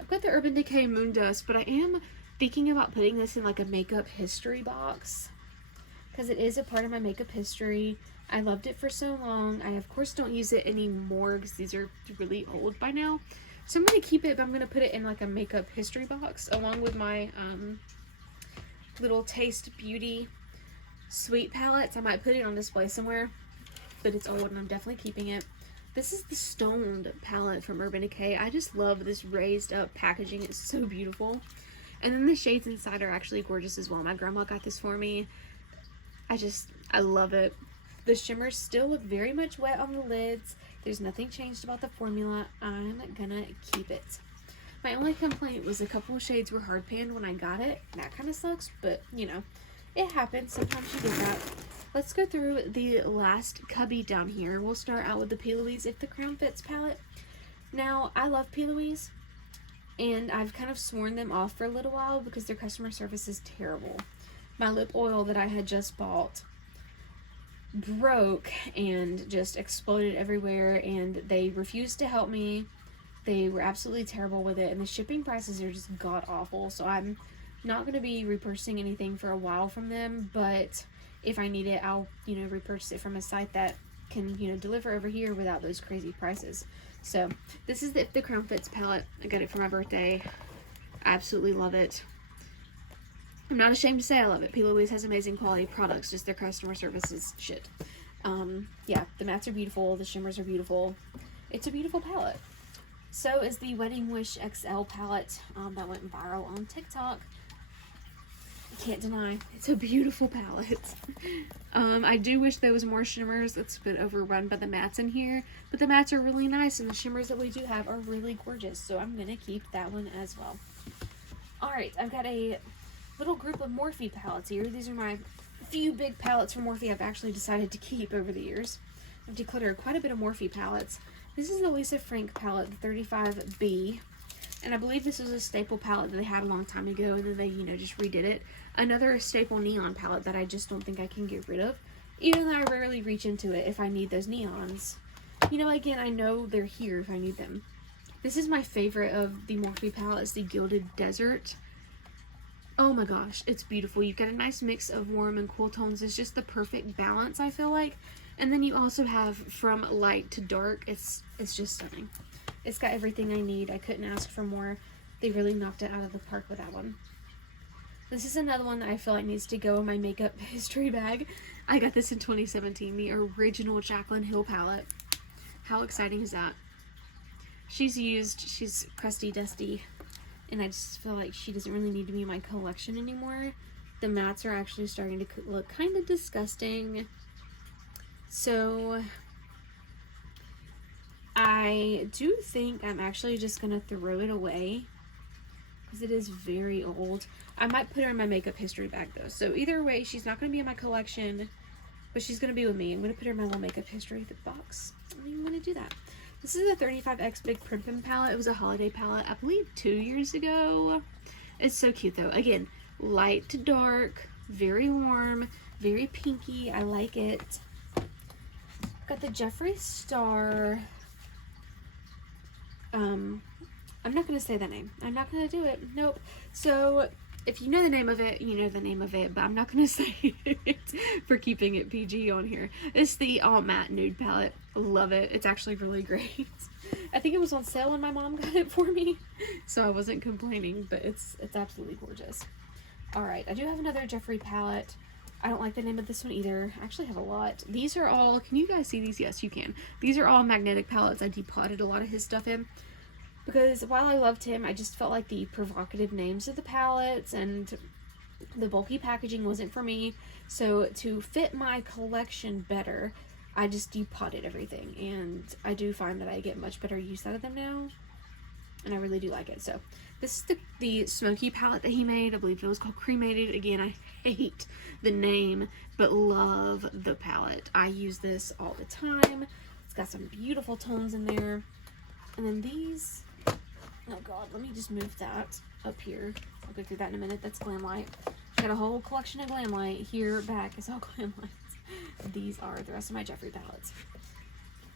I've got the Urban Decay Moon Dust, but I am thinking about putting this in like a makeup history box, because it is a part of my makeup history. I loved it for so long. I, of course, don't use it anymore because these are really old by now. So I'm going to keep it, but I'm going to put it in like a makeup history box along with my little Taste Beauty Sweet palettes. I might put it on display somewhere, but it's old and I'm definitely keeping it. This is the Stoned palette from Urban Decay. I just love this raised up packaging. It's so beautiful. And then the shades inside are actually gorgeous as well. My grandma got this for me. I love it. The shimmers still look very much wet on the lids. There's nothing changed about the formula. I'm gonna keep it. My only complaint was a couple of shades were hard panned when I got it. That kind of sucks, but you know, it happens. Sometimes you get that. Let's go through the last cubby down here. We'll start out with the P. Louise If the Crown Fits palette. Now, I love P. Louise, and I've kind of sworn them off for a little while because their customer service is terrible. My lip oil that I had just bought broke and just exploded everywhere, and they refused to help me. They were absolutely terrible with it, and the shipping prices are just god awful. So I'm not going to be repurchasing anything for a while from them, but if I need it, I'll, you know, repurchase it from a site that can, you know, deliver over here without those crazy prices. So this is the If the Crown Fits palette. I got it for my birthday. I absolutely love it. I'm not ashamed to say I love it. P. Louise has amazing quality products, just their customer service is shit. Yeah, the mattes are beautiful, the shimmers are beautiful. It's a beautiful palette. So is the Wedding Wish XL palette that went viral on TikTok. Can't deny, it's a beautiful palette. I do wish there was more shimmers. It's been overrun by the mattes in here, but the mattes are really nice, and the shimmers that we do have are really gorgeous, so I'm gonna keep that one as well. Alright, I've got a little group of Morphe palettes here. These are my few big palettes from Morphe I've actually decided to keep over the years. I've decluttered quite a bit of Morphe palettes. This is the Lisa Frank palette, the 35B. And I believe this was a staple palette that they had a long time ago, and then they, you know, just redid it. Another staple neon palette that I just don't think I can get rid of, even though I rarely reach into it if I need those neons. You know, again, I know they're here if I need them. This is my favorite of the Morphe palettes, the Gilded Desert. Oh my gosh, it's beautiful. You've got a nice mix of warm and cool tones. It's just the perfect balance, I feel like. And then you also have from light to dark. It's just stunning. It's got everything I need. I couldn't ask for more. They really knocked it out of the park with that one. This is another one that I feel like needs to go in my makeup history bag. I got this in 2017, the original Jaclyn Hill palette. How exciting is that? She's crusty, dusty, and I just feel like she doesn't really need to be in my collection anymore. The mattes are actually starting to look kind of disgusting. So I do think I'm actually just going to throw it away because it is very old. I might put her in my makeup history bag though. So either way, she's not going to be in my collection, but she's going to be with me. I'm going to put her in my little makeup history box. I'm going to do that. This is a 35X Big Primpin palette. It was a holiday palette, I believe 2 years ago. It's so cute though. Again, light to dark, very warm, very pinky. I like it. Got the Jeffree Star. I'm not going to say that name. I'm not going to do it. Nope. So if you know the name of it, you know the name of it, but I'm not going to say it for keeping it PG on here. It's the All Matte Nude palette. Love it. It's actually really great. I think it was on sale when my mom got it for me, so I wasn't complaining, but it's absolutely gorgeous. Alright, I do have another Jeffree palette. I don't like the name of this one either. I actually have a lot. These are all, can you guys see these? Yes, you can. These are all magnetic palettes. I depotted a lot of his stuff in, because while I loved him, I just felt like the provocative names of the palettes and the bulky packaging wasn't for me. So to fit my collection better, I just depotted everything, and I do find that I get much better use out of them now, and I really do like it. So this is the smoky palette that he made. I believe it was called Cremated. Again, I hate the name, but love the palette. I use this all the time. It's got some beautiful tones in there. And then these, oh god, let me just move that up here. I'll go through that in a minute. That's Glamlight. Got a whole collection of Glamlight. Here back is all Glamlights. These are the rest of my Jeffree palettes.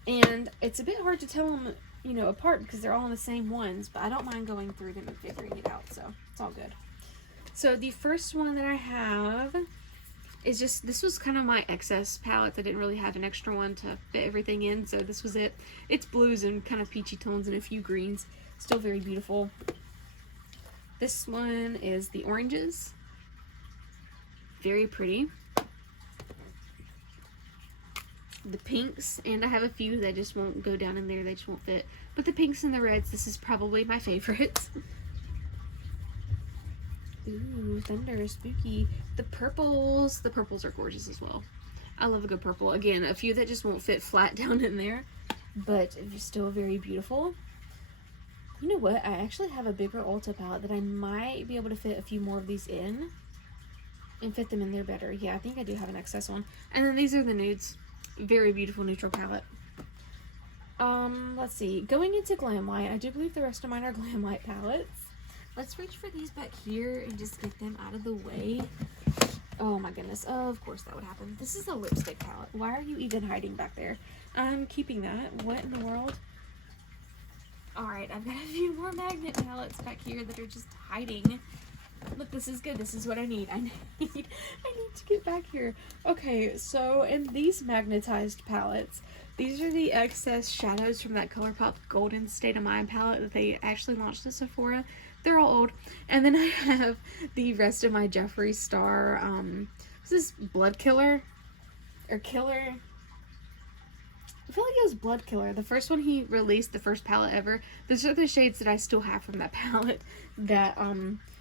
And it's a bit hard to tell them, you know, apart because they're all in the same ones, but I don't mind going through them and figuring it out, so it's all good. So the first one that I have is just, this was kind of my excess palettes. I didn't really have an extra one to fit everything in, so this was it. It's blues and kind of peachy tones and a few greens. Still very beautiful. This one is the oranges. Very pretty. The pinks, and I have a few that just won't go down in there, they just won't fit. But the pinks and the reds, this is probably my favorite. Ooh, thunder, spooky. The purples are gorgeous as well. I love a good purple. Again, a few that just won't fit flat down in there, but still very beautiful. You know what? I actually have a bigger Ulta palette that I might be able to fit a few more of these in and fit them in there better. Yeah, I think I do have an excess one. And then these are the nudes. Very beautiful neutral palette. Let's see. Going into Glamlight, I do believe the rest of mine are Glamlight palettes. Let's reach for these back here and just get them out of the way. Oh my goodness. Of course that would happen. This is a lipstick palette. Why are you even hiding back there? I'm keeping that. What in the world? Alright, I've got a few more magnet palettes back here that are just hiding. Look, this is good. This is what I need. I need to get back here. Okay, so in these magnetized palettes, these are the excess shadows from that ColourPop Golden State of Mind palette that they actually launched at Sephora. They're all old. And then I have the rest of my Jeffree Star, this is Blood Killer? Or Killer? I feel like it was Blood Killer. The first one he released, the first palette ever. Those are the shades that I still have from that palette that,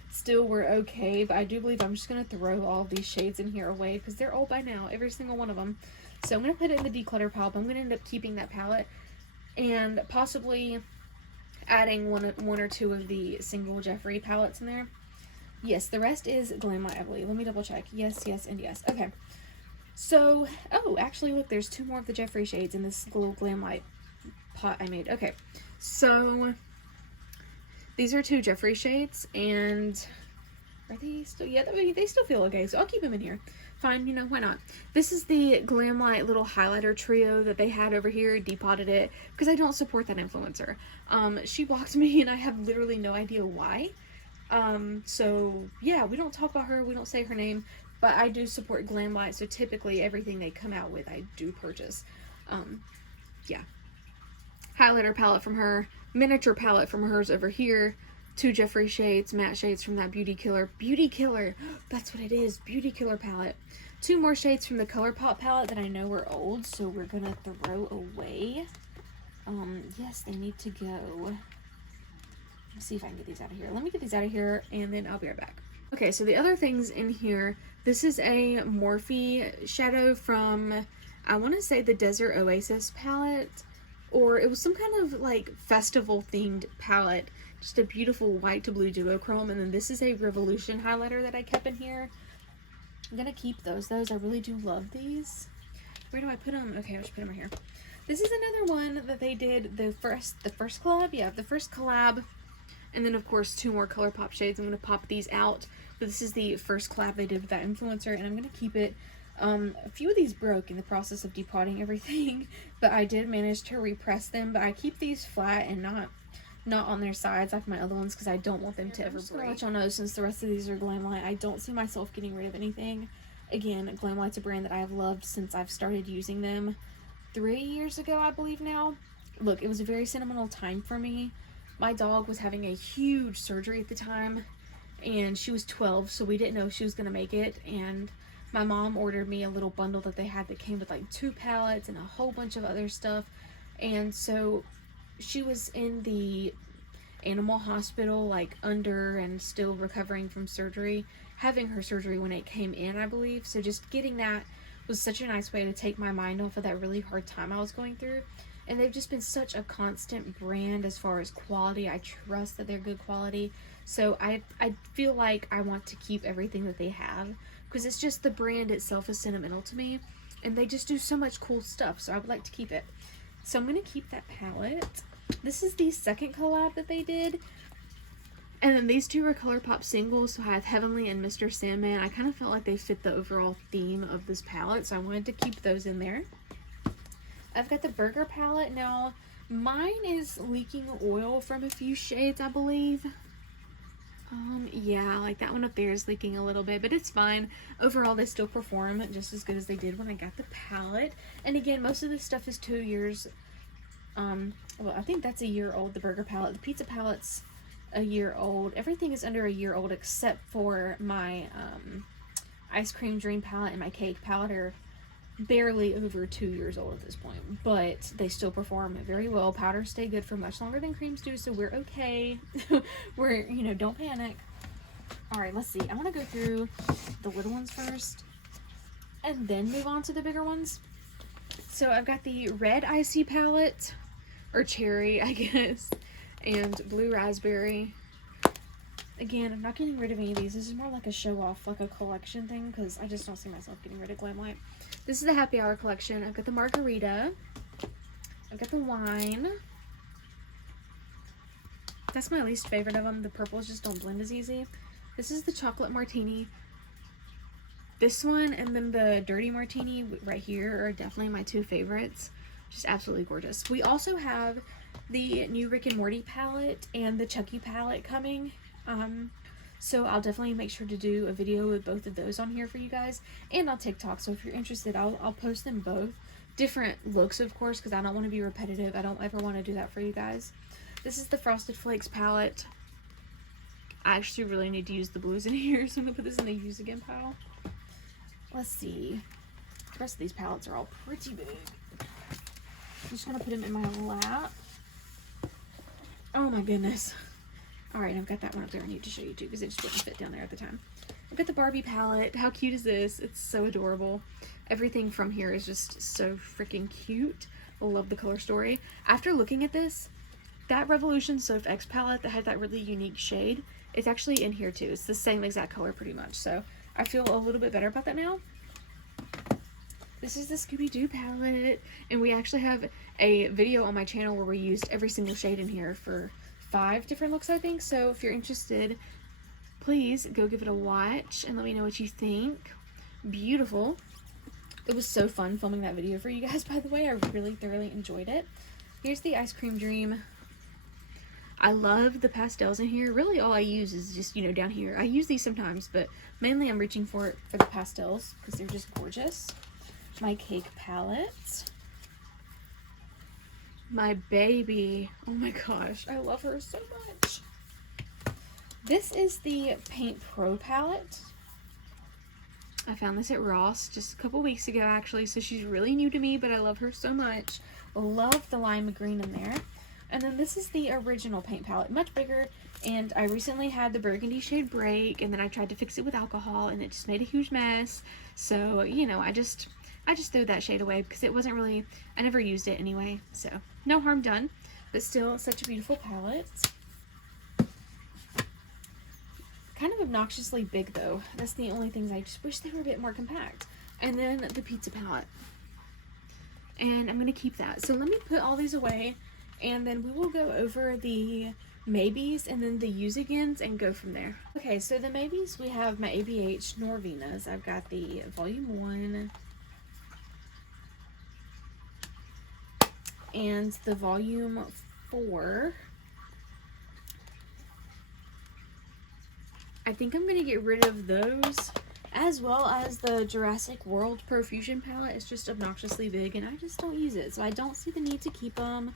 still were okay, but I do believe I'm just going to throw all of these shades in here away because they're old by now, every single one of them. So I'm going to put it in the declutter pile, but I'm going to end up keeping that palette and possibly adding one or two of the single Jeffree palettes in there. Yes, the rest is Glamlight, I believe. Let me double check. Yes, yes, and yes. Okay. So, oh, actually, look, there's two more of the Jeffree shades in this little Glamlight pot I made. Okay, so these are two Jeffree shades, and are they still, yeah, they still feel okay, so I'll keep them in here. Fine, you know, why not? This is the Glamlight little highlighter trio that they had over here, depotted it, because I don't support that influencer. She blocked me, and I have literally no idea why. So, yeah, we don't talk about her, we don't say her name, but I do support Glamlight, so typically everything they come out with, I do purchase. Yeah. Highlighter palette from her, miniature palette from hers over here, two Jeffree shades, matte shades from that Beauty Killer, that's what it is, Beauty Killer palette. Two more shades from the ColourPop palette that I know are old, so we're gonna throw away. Yes, they need to go. Let's see if I can get these out of here. Let me get these out of here, and then I'll be right back. Okay, so the other things in here, this is a Morphe shadow from, I want to say the Desert Oasis palette. or it was some kind of like festival themed palette. Just a beautiful white to blue duochrome. And then this is a Revolution highlighter that I kept in here. I'm gonna keep those. I really do love these. Where do I put them? Okay, I'll just put them right here. This is another one that they did the first collab. Yeah, the first collab. And then of course 2 more ColourPop shades. I'm gonna pop these out. But this is the first collab they did with that influencer, and I'm gonna keep it. A few of these broke in the process of depotting everything, but I did manage to repress them. But I keep these flat and not on their sides like my other ones because I don't want them to ever break. Let y'all know, since the rest of these are Glamlight, I don't see myself getting rid of anything. Again, Glamlight's a brand that I have loved since I've started using them 3 years ago, I believe now. Look, it was a very sentimental time for me. My dog was having a huge surgery at the time, and she was 12, so we didn't know if she was going to make it, and my mom ordered me a little bundle that they had that came with like 2 palettes and a whole bunch of other stuff. And so she was in the animal hospital, like under and still recovering from surgery, having her surgery when it came in, I believe. So just getting that was such a nice way to take my mind off of that really hard time I was going through. And they've just been such a constant brand as far as quality. I trust that they're good quality. So I feel like I want to keep everything that they have, because it's just the brand itself is sentimental to me, and they just do so much cool stuff, so I would like to keep it. So I'm going to keep that palette. This is the second collab that they did, and then these 2 are ColourPop singles, so I have Heavenly and Mr. Sandman. I kind of felt like they fit the overall theme of this palette, so I wanted to keep those in there. I've got the Burger palette. Now, mine is leaking oil from a few shades, I believe. Yeah, like that one up there is leaking a little bit, but it's fine. Overall, they still perform just as good as they did when I got the palette. And again, most of this stuff is 2 years. Well, I think that's a year old, the Burger palette. The pizza palette's a year old. Everything is under a year old except for my Ice Cream Dream palette and my Cake palette are barely over 2 years old at this point, but they still perform very well. Powders stay good for much longer than creams do, so we're okay. We're, you know, don't panic. All right, let's see. I want to go through the little ones first and then move on to the bigger ones. So I've got the Red Icy palette, or Cherry, I guess, and Blue Raspberry. Again, I'm not getting rid of any of these. This is more like a show off, like a collection thing, because I just don't see myself getting rid of Glamlight. This is the Happy Hour collection. I've got the Margarita. I've got the Wine. That's my least favorite of them. The purples just don't blend as easy. This is the Chocolate Martini. This one and then the Dirty Martini right here are definitely my 2 favorites. Just absolutely gorgeous. We also have the new Rick and Morty palette and the Chucky palette coming. So I'll definitely make sure to do a video with both of those on here for you guys, and on TikTok. So if you're interested, I'll post them both. Different looks, of course, because I don't want to be repetitive. I don't ever want to do that for you guys. This is the Frosted Flakes palette. I actually really need to use the blues in here, so I'm going to put this in the use again pile. Let's see. The rest of these palettes are all pretty big. I'm just going to put them in my lap. Oh my goodness. Alright, I've got that one up there I need to show you too, because it just wouldn't fit down there at the time. I've got the Barbie palette. How cute is this? It's so adorable. Everything from here is just so freaking cute. I love the color story. After looking at this, that Revolution Soft X palette that had that really unique shade is actually in here too. It's the same exact color pretty much, so I feel a little bit better about that now. This is the Scooby-Doo palette, and we actually have a video on my channel where we used every single shade in here for 5 different looks, I think. So if you're interested, please go give it a watch and let me know what you think. Beautiful. It was so fun filming that video for you guys, by the way. I really thoroughly enjoyed it. Here's the Ice Cream Dream. I love the pastels in here. Really all I use is just, you know, down here. I use these sometimes, but mainly I'm reaching for it for the pastels because they're just gorgeous. My Cake palette. My baby. Oh my gosh, I love her so much. This is the Paint Pro palette. I found this at Ross just a couple weeks ago actually, so she's really new to me, but I love her so much. Love the lime green in there. And then this is the original paint palette, much bigger, and I recently had the burgundy shade break, and then I tried to fix it with alcohol, and it just made a huge mess. So, you know, I just threw that shade away because it wasn't really, I never used it anyway, so no harm done, but still such a beautiful palette. Kind of obnoxiously big though. That's the only things. I just wish they were a bit more compact. And then the pizza palette. And I'm going to keep that. So let me put all these away, and then we will go over the maybes and then the use agains and go from there. Okay, so the maybes, we have my ABH Norvenas. I've got the volume 1 and the volume 4. I think I'm going to get rid of those, as well as the Jurassic World Profusion palette. It's just obnoxiously big and I just don't use it, so I don't see the need to keep them.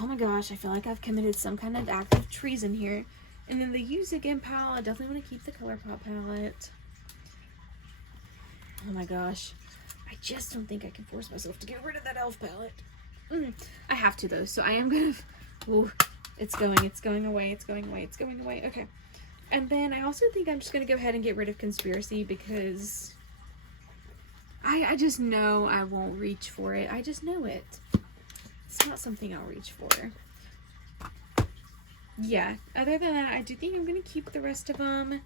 Oh my gosh, I feel like I've committed some kind of act of treason here. And then the use again palette, I definitely want to keep the ColourPop palette. Oh my gosh, I just don't think I can force myself to get rid of that e.l.f. palette. I have to though, so I am gonna. Ooh, it's going away, it's going away. Okay. And then I also think I'm just going to go ahead and get rid of Conspiracy, because I just know I won't reach for it. I just know it. It's not something I'll reach for. Yeah, other than that, I do think I'm going to keep the rest of them.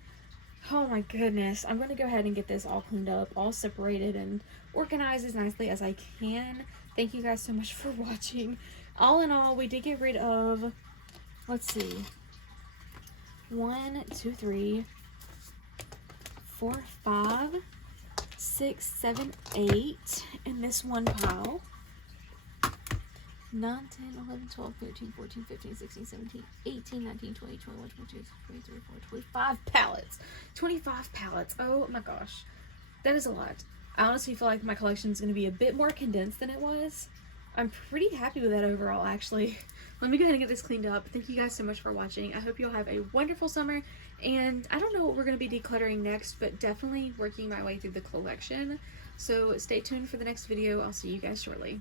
Oh my goodness. I'm going to go ahead and get this all cleaned up, all separated, and organized as nicely as I can. Thank you guys so much for watching. All in all, we did get rid of, let's see, 1, 2, 3, 4, 5, 6, 7, 8 in this one pile. 9, 10, 11, 12, 13, 14, 15, 16, 17, 18, 19, 20, 21, 22, 23, 24, 25 palettes. 25 palettes. Oh my gosh. That is a lot. I honestly feel like my collection is going to be a bit more condensed than it was. I'm pretty happy with that overall, actually. Let me go ahead and get this cleaned up. Thank you guys so much for watching. I hope you'll have a wonderful summer. And I don't know what we're going to be decluttering next, but definitely working my way through the collection. So stay tuned for the next video. I'll see you guys shortly.